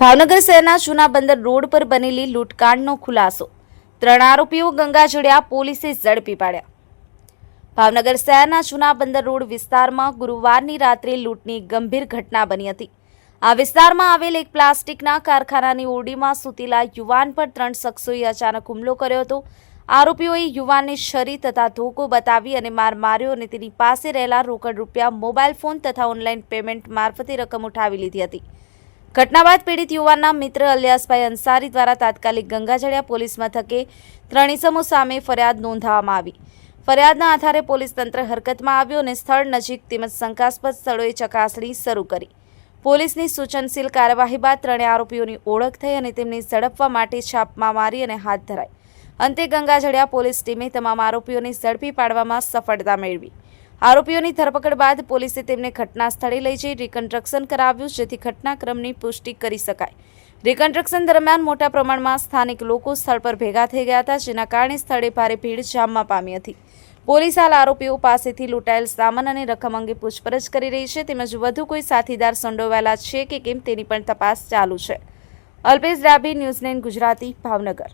ભાવનગર શહેરના જૂના બંદર રોડ પર બનેલી લૂંટકાંડનો ખુલાસો. ત્રણ આરોપીઓ ગંગાજળિયા પોલીસે ઝડપી પાડ્યા. ભાવનગર શહેરના જૂના બંદર રોડ વિસ્તારમાં ગુરુવારની રાત્રે લૂંટની ગંભીર ઘટના બની હતી. આ વિસ્તારમાં આવેલ એક પ્લાસ્ટિકના કારખાનાની ઓરડીમાં સૂતેલા યુવાન પર ત્રણ શખ્સોએ અચાનક હુમલો કર્યો હતો. આરોપીઓએ યુવાનને શરીર તથા ધોકો બતાવી અને માર માર્યો અને તેની પાસે રહેલા રોકડ રૂપિયા, મોબાઈલ ફોન તથા ઓનલાઈન પેમેન્ટ મારફતે રકમ ઉઠાવી લીધી હતી. ઘટના બાદ પીડિત યુવાનના મિત્ર અલિયાસભાઈ અંસારી દ્વારા તાત્કાલિક ગંગાજળિયા પોલીસ મથકે ત્રણેસમો સામે ફરિયાદ નોંધાવવામાં આવી. ફરિયાદના આધારે પોલીસ તંત્ર હરકતમાં આવ્યું અને સ્થળ નજીક તેમજ શંકાસ્પદ સ્થળોએ ચકાસણી શરૂ કરી. પોલીસની સૂચનશીલ કાર્યવાહી બાદ ત્રણે આરોપીઓની ઓળખ થઈ અને તેમને ઝડપવા માટે છાપમાં મારી અને હાથ ધરાઈ અંતે ગંગાજળિયા પોલીસ ટીમે તમામ આરોપીઓને ઝડપી પાડવામાં સફળતા મેળવી. આરોપીઓની ધરપકડ બાદ પોલીસે તેમને ઘટના સ્થળે લઈ જઈ રિકન્સ્ટ્રક્શન કરાવ્યું, જેથી ઘટનાક્રમની પુષ્ટિ કરી શકાય. રિકન્સ્ટ્રક્શન દરમિયાન મોટા પ્રમાણમાં સ્થાનિક લોકો સ્થળ પર ભેગા થઈ ગયા હતા, જેના કારણે સ્થળે ભારે ભીડ જામવા પામી હતી. પોલીસ હાલ આરોપીઓ પાસેથી લૂંટાયેલ સામાન અને રકમ અંગે પૂછપરછ કરી રહી છે, તેમજ વધુ કોઈ સાથીદાર સંડોવાયેલા છે કે કેમ તેની પણ તપાસ ચાલુ છે. અલ્પેશ ડાભી ન્યૂઝલેન્ડ ગુજરાતી, ભાવનગર.